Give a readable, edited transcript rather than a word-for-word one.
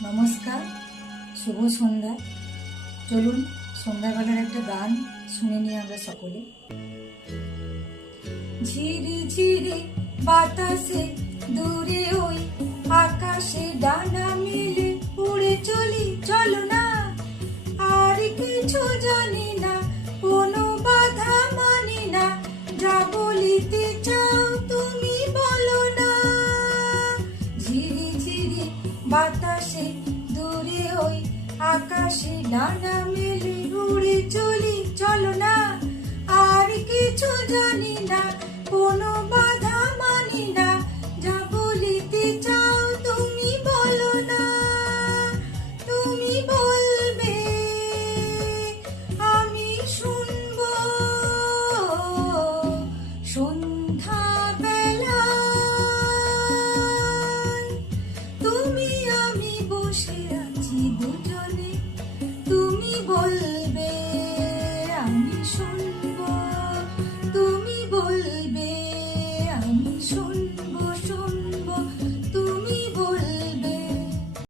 নমস্কার, শুভ সন্ধ্যা। চলুন সন্ধ্যাবেলার একটা গান শুনে নিই আমরা সকলে। ঝিরি ঝিরি বাতাসে দূরে ওই আকাশে ডানা মেলে উড়ে চলি, চলো না, আর কিছু জানি না, কোনো বাধা মানি না, যা বলিতে চাও তুমি বলো না। ঝিরি ঝিরি বাতাসে দূরে ওই আকাশে ডানা মেলে উড়ে চলি, চলো না, আর কিছু জানি না, কোনো বাধা মানি না, যা বলিতে চাও তুমি বলো না। তুমি বলবে আমি শুনবো, সন্ধ্যা বেলা তুমি আমি বসে আছি দুজনে, তুমি বলবে আমি শুনবো।